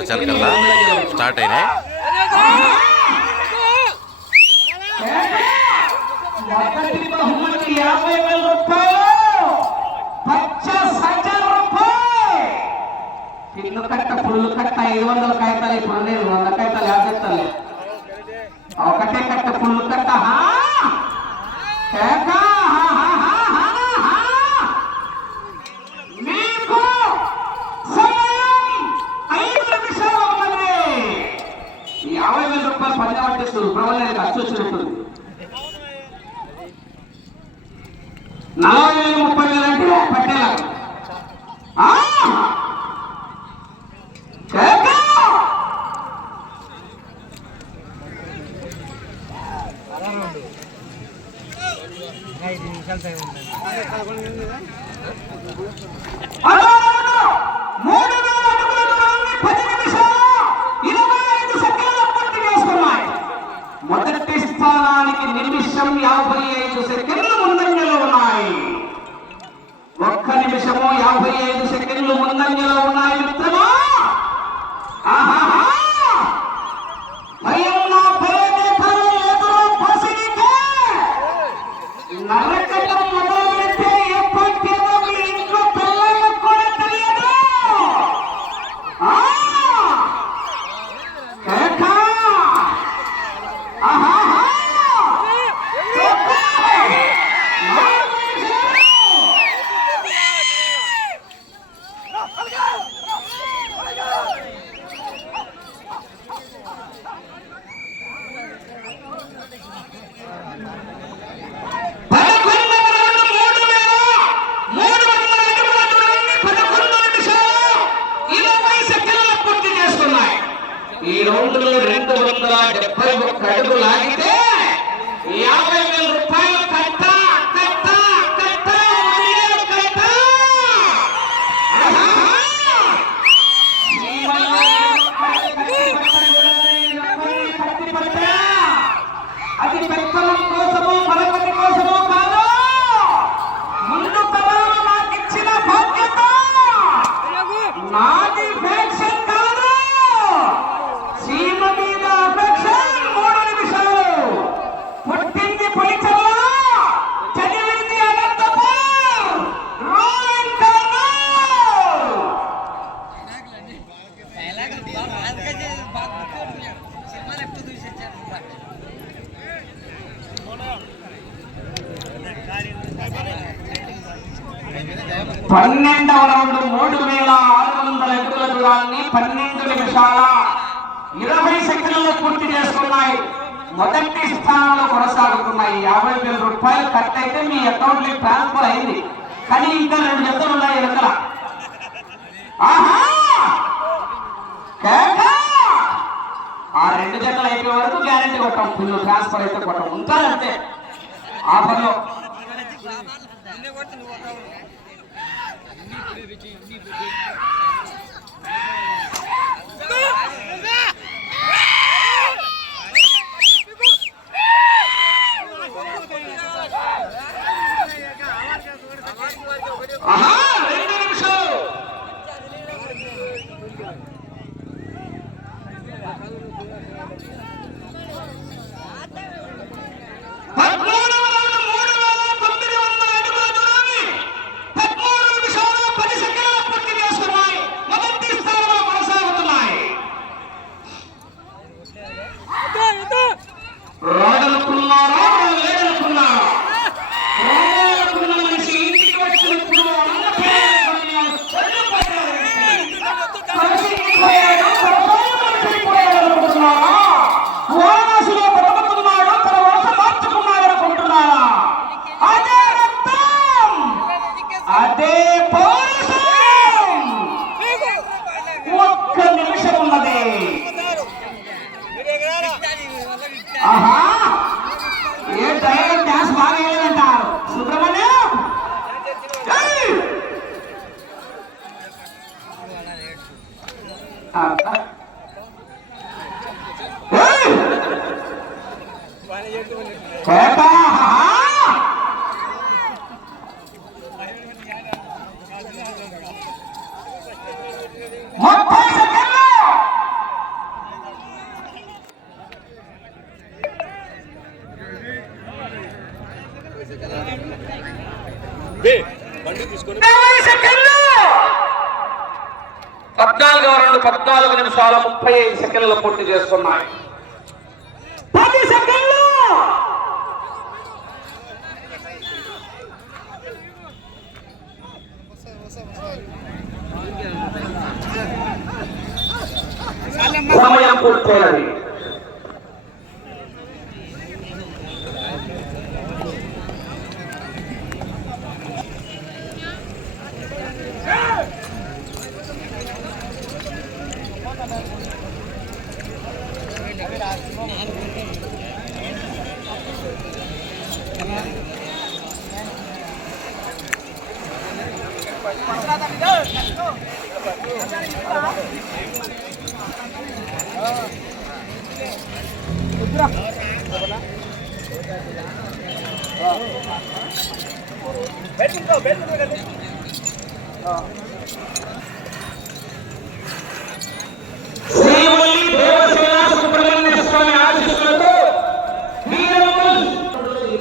నిమిషాలు చలకల్లా స్టార్ట్ అయినాయి. పిల్లు కట్ట పుల్లు కట్ట 500 కాగితాలు ఇప్పుడు లేదు, 100 కాగితాలు యాభై. ఒకటే కట్ట పుల్లు కట్ట మీకు సమయం 5 నిమిషాలు ఉన్నది. 50,000 రూపాయలు పందెం పట్టేస్తారు. ప్రభుత్వానికి ఖర్చు వచ్చినట్టు 40,000 30,000 అంటే పట్టేలా. మొదటి స్థానానికి నిమిషం 55 సెకండ్లు ముందంజలో ఉన్నాయి. 1 నిమిషము 55 సెకండ్లు ముందంజలో ఉన్నాయి మిత్రమా. నరకటం మొదలైతే ఎప్పటికేదో మీ ఇంట్లో పిల్లలకు కూడా తెలియదు. ఈ రౌండ్లో 271 అడుగులు లాగితే 50,000 రూపాయలు కట్ట కట్ట కట్ట కట్ట. అది పెత్తనం కోసమో పరపతి కోసమో కాదు, ముందు తరాలు నాకు ఇచ్చిన బాధ్యత. నాది ఫ్యాక్షన్ కాదు, సీమ మీద అఫెక్షన్. 3 నిమిషాలు. పుట్టింది పొలిచర్ల, చదివింది అనంతపూర్. Rolling turn. పన్నెండవ రౌండ్ 3,600 అడుగుల దూరాన్ని 12 నిమిషాల 20 సెకండ్లలో పూర్తి చేసుకున్నాయి. మొదటి స్థానంలో కొనసాగుతున్నాయి. 50,000 రూపాయలు కట్ అయితే మీ అకౌంట్ లో ట్రాన్స్ఫర్ అయింది. కానీ ఇంకా 2 జతలు ఉన్నాయి వెనకల. ఆ 2 జతలు అయిపోయే వరకు గ్యారెంటీ కొట్టాం. ఫుల్ ట్రాన్స్ఫర్ అయితే కొట్టాం. ఉంటారంటే ఆఫర్లో. 14 నిమిషాల 35 సెకండ్లు పూర్తి చేసుకున్నాయి. 10 సెకండ్లు. సమయం పూర్తయినది. శ్రీవల్లి దేవసేన సుబ్రహ్మణ్య స్వామి ఆశీస్సులతో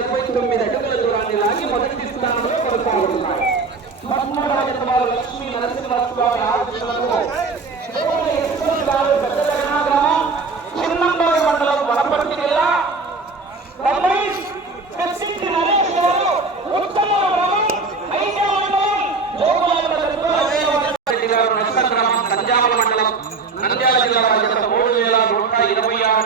29 అడుగుల దూరాన్ని లాగి మొదటి స్థానంలో కొనసాగుతున్నారు. లక్ష్మీ నరసింహస్వామి ఆశీస్సులతో